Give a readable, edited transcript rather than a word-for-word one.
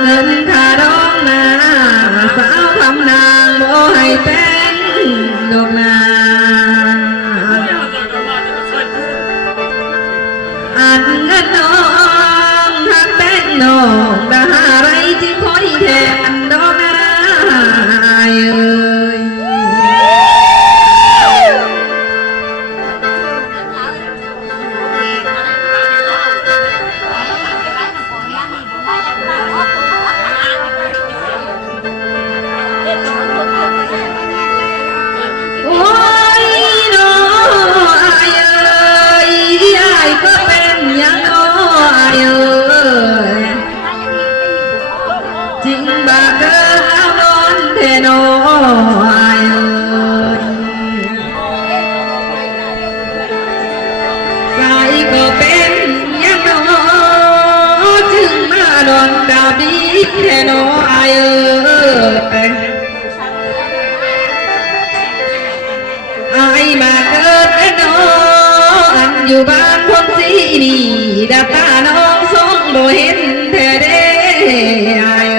เงินค่าดองนาสาวทำนางบ่ให้เป็นดอกนาอันเงินน้องหักแต่งน้องดาอะไรที่คอยแทนดอกนาเอ้ยโอ้ยน้องอายเอ้ยอายก็เป็นอย่างน้องอายเอ้ยจริงบาเกินเอานอนเทน้องอายเอ้ยใจก็เป็นอย่างน้องจึงมาดอนดาบีเทน้องอายเอ้ยอายมาเกิดแต่น้องอันอยู่บ้านพงศรีนี่ดาตาน้องส่งบ่เห็นแท้เด้อาย